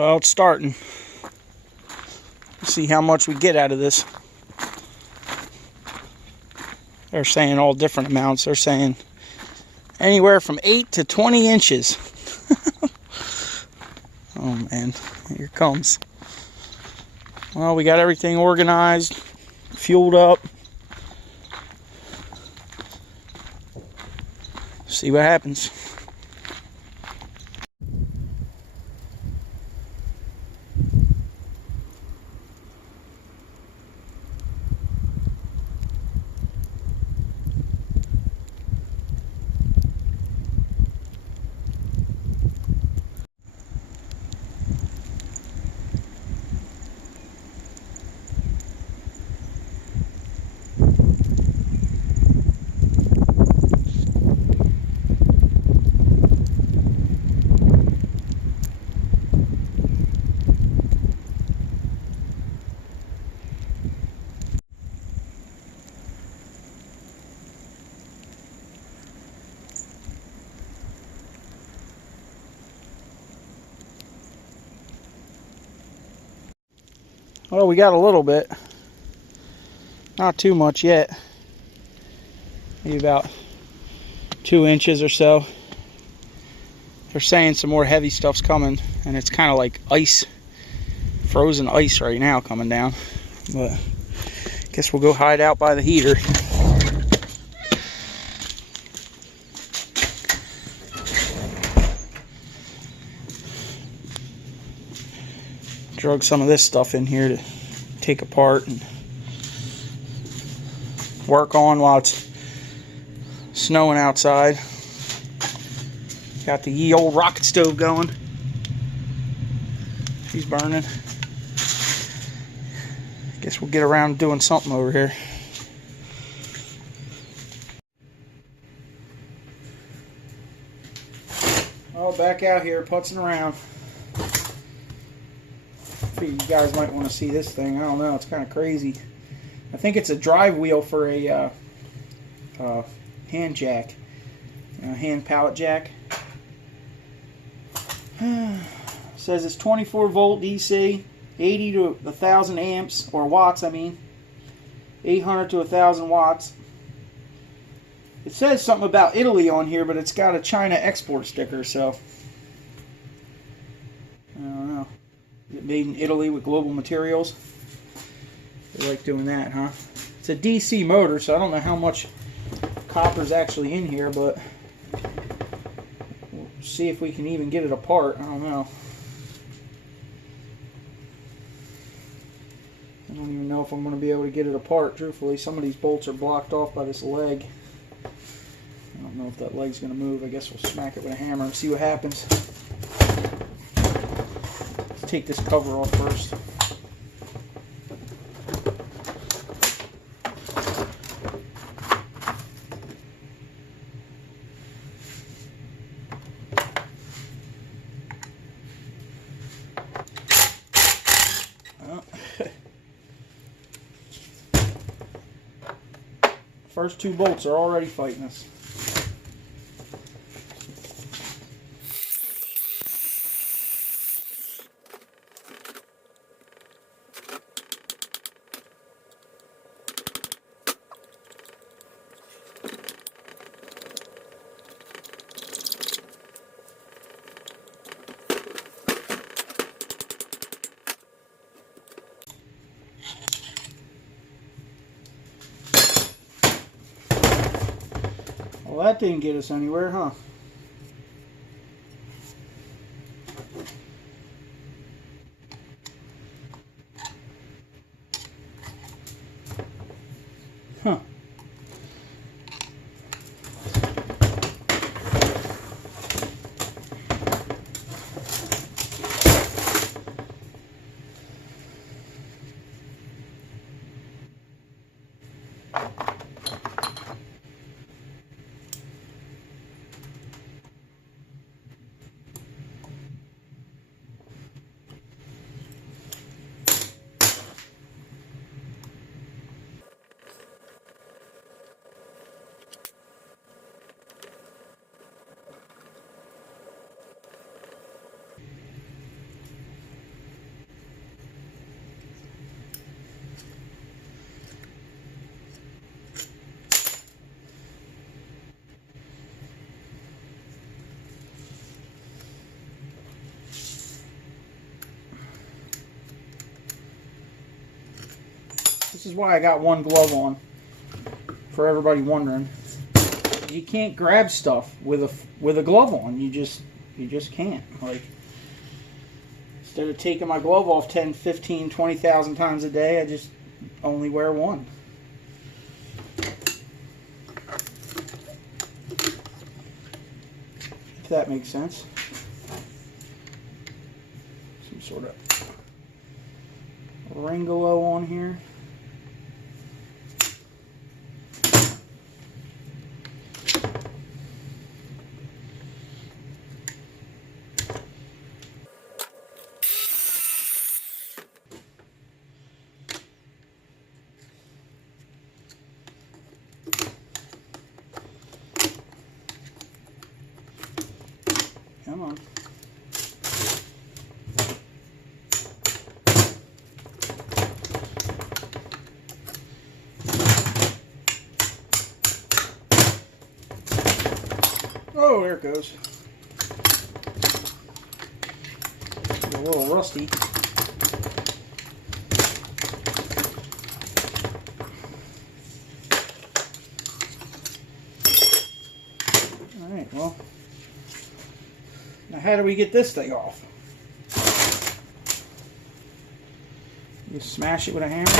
Well, it's starting. Let's see how much we get out of this. They're saying all different amounts. They're saying anywhere from 8 to 20 inches. Oh man, here it comes. Well, we got everything organized, fueled up. See what happens. Well, we got a little bit. Not too much yet. Maybe about 2 inches or so. They're saying some more heavy stuff's coming, and it's kind of like ice, frozen ice right now coming down. But I guess we'll go hide out by the heater. Drug some of this stuff in here to take apart and work on while it's snowing outside. Got the ye old rocket stove going. She's burning. Guess we'll get around doing something over here. Oh, back out here putzing around. You guys might want to see this thing. I don't know, it's kind of crazy. I think it's a drive wheel for a hand jack, hand pallet jack. Says it's 24 volt DC, 80 to 1,000 amps, or watts I mean, 800 to 1,000 watts. It says something about Italy on here, but it's got a China export sticker, so I don't know. Is it made in Italy with global materials? They like doing that, huh? It's a DC motor, so I don't know how much copper's actually in here, but we'll see if we can even get it apart. I don't know. I don't even know if I'm going to be able to get it apart, truthfully. Some of these bolts are blocked off by this leg. I don't know if that leg's going to move. I guess we'll smack it with a hammer and see what happens. Take this cover off first. First two bolts are already fighting us. Well, that didn't get us anywhere, huh? Huh. is why I got one glove on, for everybody wondering. You can't grab stuff with a glove on. You just can't. Like, instead of taking my glove off 10, 15, 20,000 times a day, I just only wear one. If that makes sense. Some sort of Ringolo on here. Come on. Oh, there it goes. It's a little rusty. Alright, well. Now how do we get this thing off? You smash it with a hammer.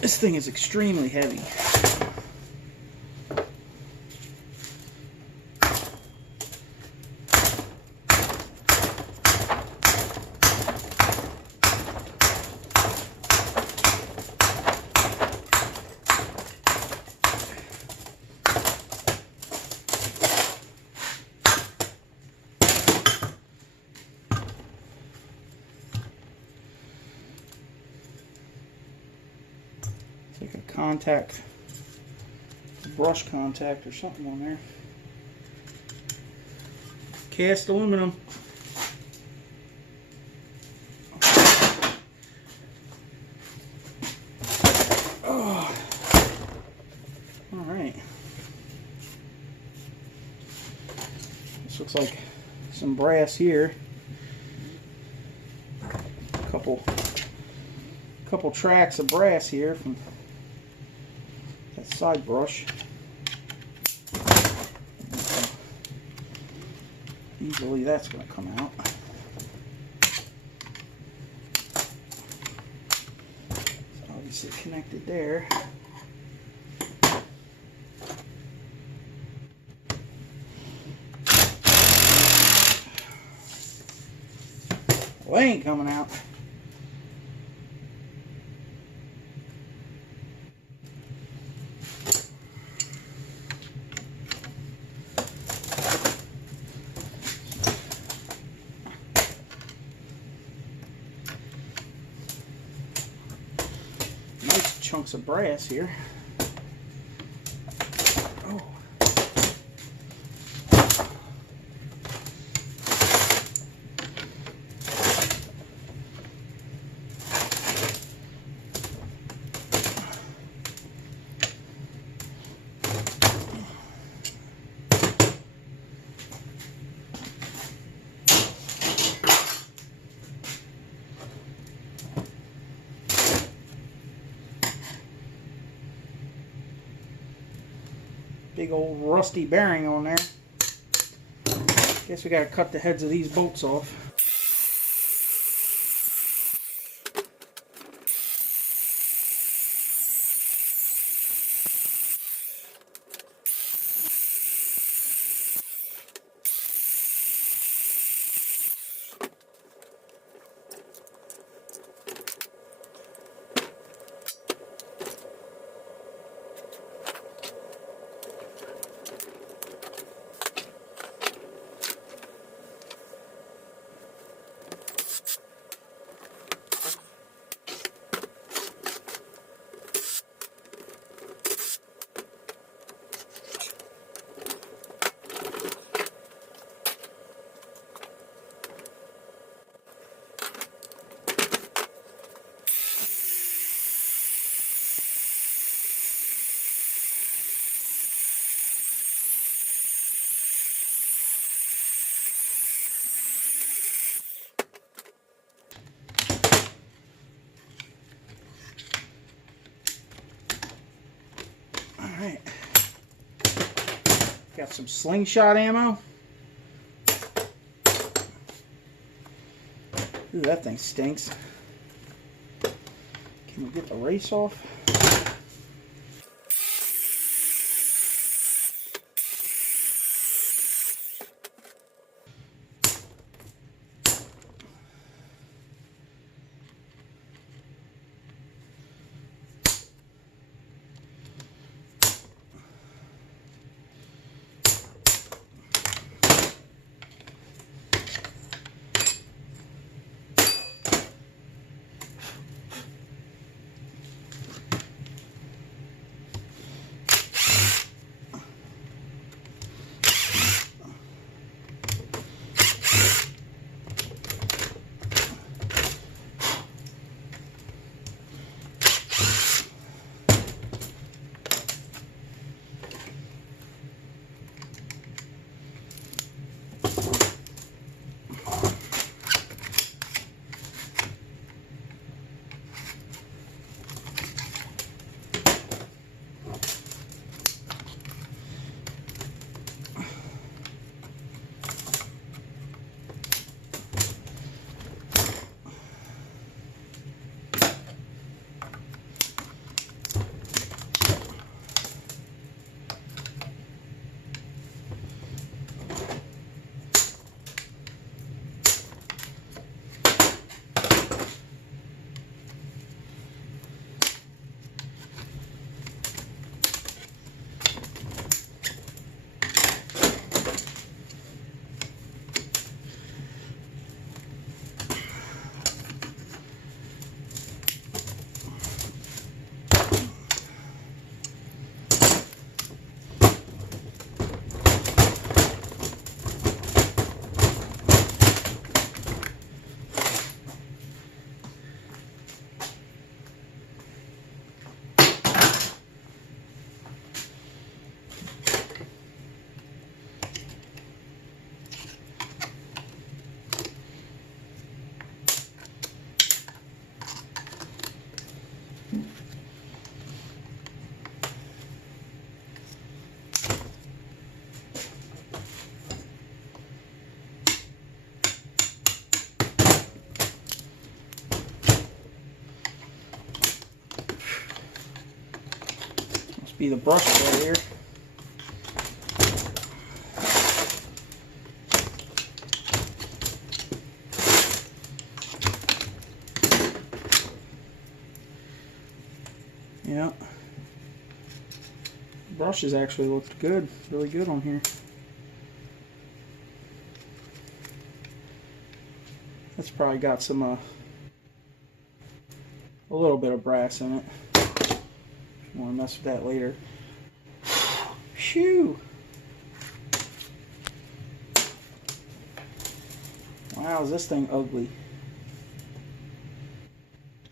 This thing is extremely heavy. Like a contact, brush contact or something on there. Cast aluminum. Oh. All right. This looks like some brass here. A couple tracks of brass here from that side brush. Easily that's going to come out. It's obviously connected there. Well, they ain't coming out. Nice chunks of brass here. Oh. Big old rusty bearing on there. Guess we gotta cut the heads of these bolts off. Alright. Got some slingshot ammo. Ooh, that thing stinks. Can we get the race off? Be the brush right here. Yeah, the brushes actually looked good, really good on here. That's probably got some a little bit of brass in it. I want to mess with that later. Shoo! Wow, is this thing ugly?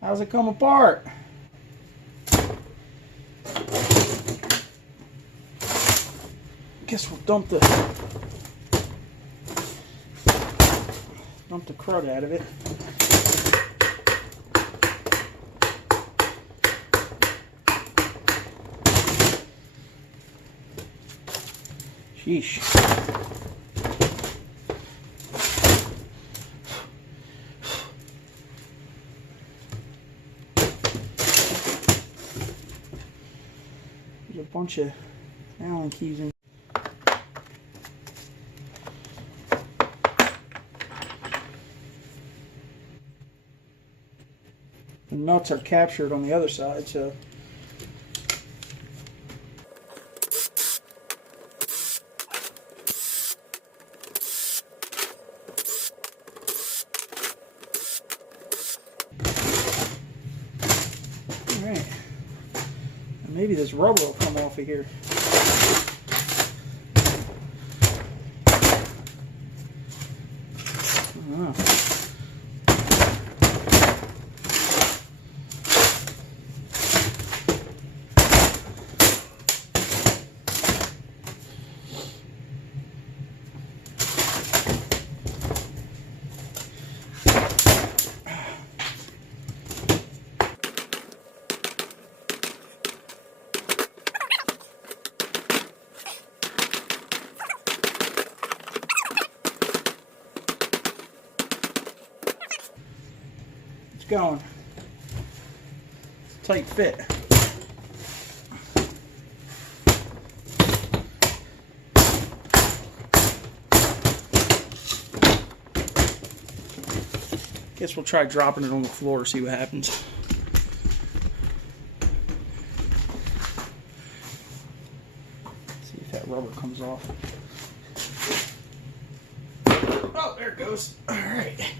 How's it come apart? Guess we'll dump the crud out of it. Sheesh. There's a bunch of Allen keys in. The nuts are captured on the other side, so maybe this rubber will come off of here. I don't know. going. Tight fit. Guess we'll try dropping it on the floor, see what happens. See if that rubber comes off. Oh, there it goes. All right.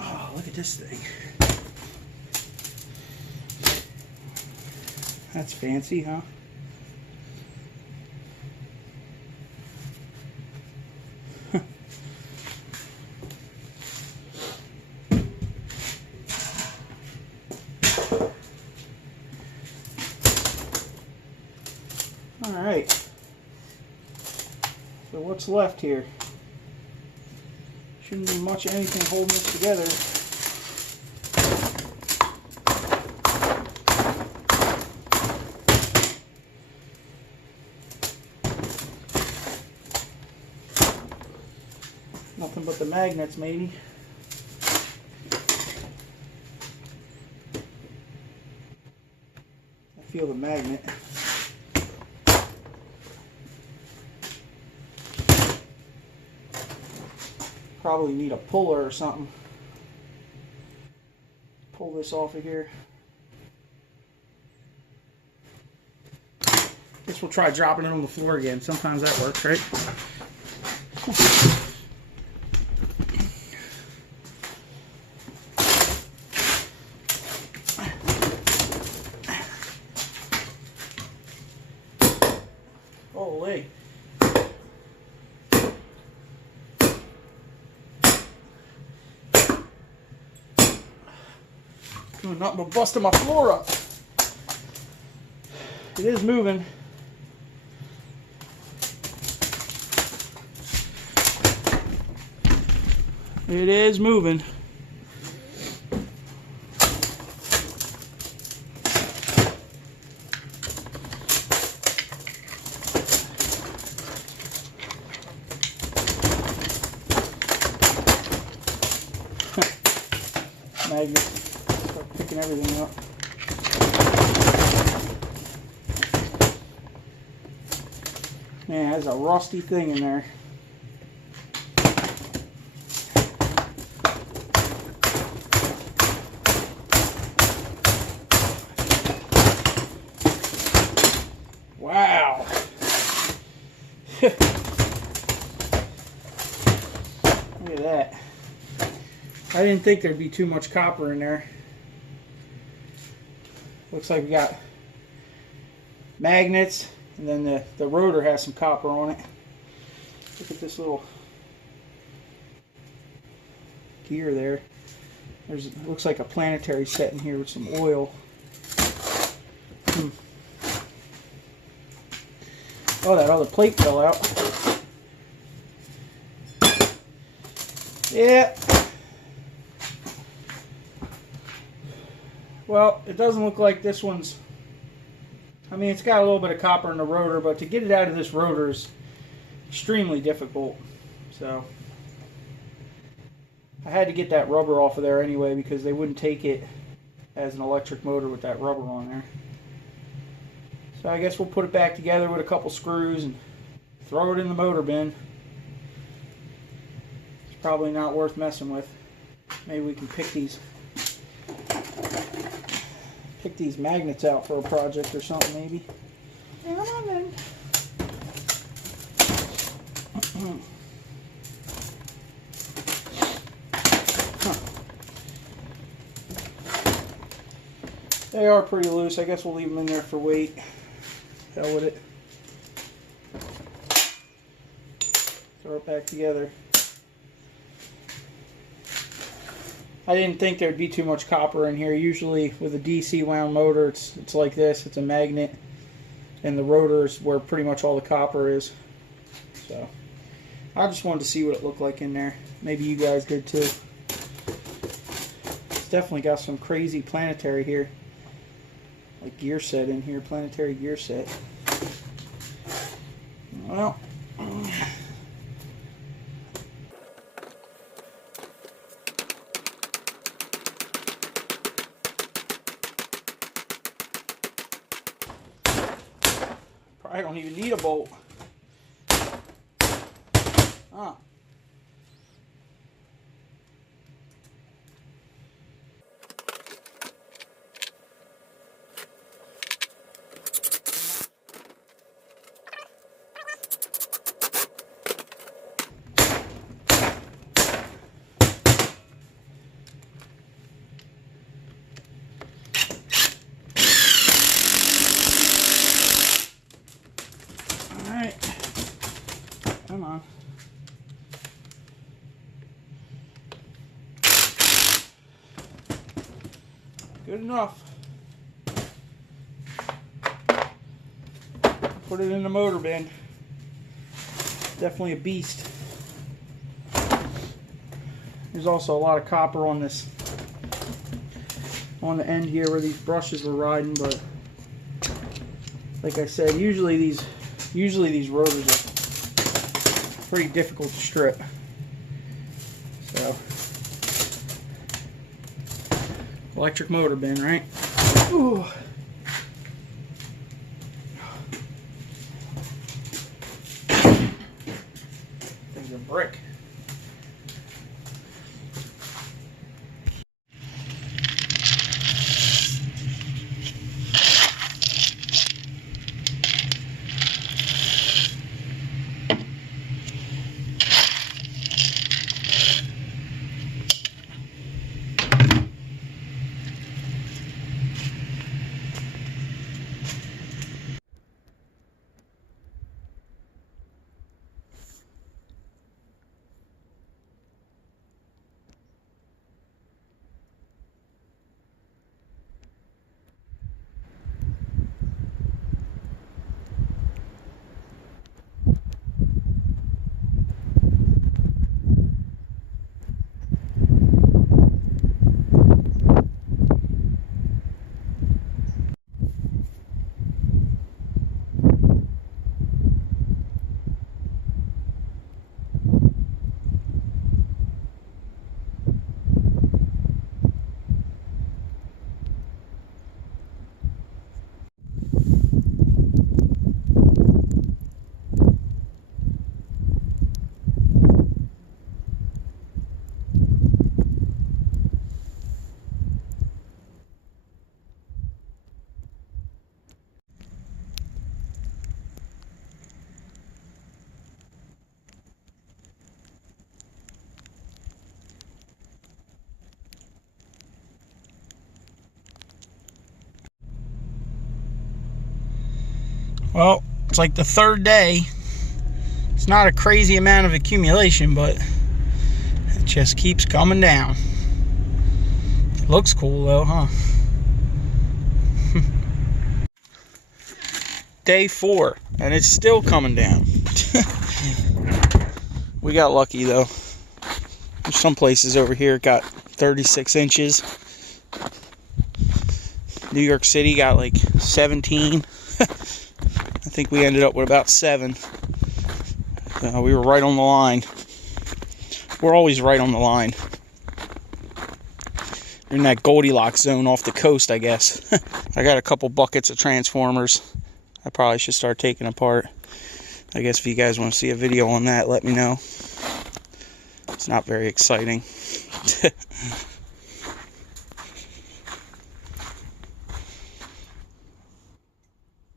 Oh, look at this thing. That's fancy, huh? All right. So what's left here? Shouldn't be much of anything holding this together. Nothing but the magnets, maybe. I feel the magnet. Probably need a puller or something. Pull this off of here. Guess we'll try dropping it on the floor again. Sometimes that works, right? Holy. Doing nothing but busting my floor up. It is moving. It is moving. Magnet. Start picking everything up. Man, there's a rusty thing in there. Wow. Look at that. I didn't think there'd be too much copper in there. Looks like we got magnets, and then the rotor has some copper on it. Look at this little gear there. There's, it looks like a planetary set in here with some oil. Oh, that other plate fell out. Yeah. Well, it doesn't look like this one's... I mean, it's got a little bit of copper in the rotor, but to get it out of this rotor is extremely difficult. So, I had to get that rubber off of there anyway because they wouldn't take it as an electric motor with that rubber on there. So I guess we'll put it back together with a couple screws and throw it in the motor bin. It's probably not worth messing with. Maybe we can pick these magnets out for a project or something, maybe. Come on then. They are pretty loose. I guess we'll leave them in there for weight. Hell with it. Throw it back together. I didn't think there'd be too much copper in here. Usually with a DC wound motor, it's like this. It's a magnet, and the rotor is where pretty much all the copper is. So I just wanted to see what it looked like in there. Maybe you guys did too. It's definitely got some crazy planetary here. like gear set in here, planetary gear set. Well, probably don't even need a bolt. Huh. Alright. Come on. Good enough. Put it in the motor bin. Definitely a beast. There's also a lot of copper on this, on the end here where these brushes were riding, but like I said, usually these rotors are pretty difficult to strip. So, electric motor bin, right? Ooh. There's a brick. Well, it's like the third day. It's not a crazy amount of accumulation, but it just keeps coming down. Looks cool though, huh? Day 4, and it's still coming down. We got lucky though. There's some places over here got 36 inches. New York City got like 17. I think we ended up with about 7. We were right on the line. We're always right on the line. We're in that Goldilocks zone off the coast, I guess. I got a couple buckets of transformers I probably should start taking apart. I guess if you guys want to see a video on that, let me know. It's not very exciting.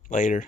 Later.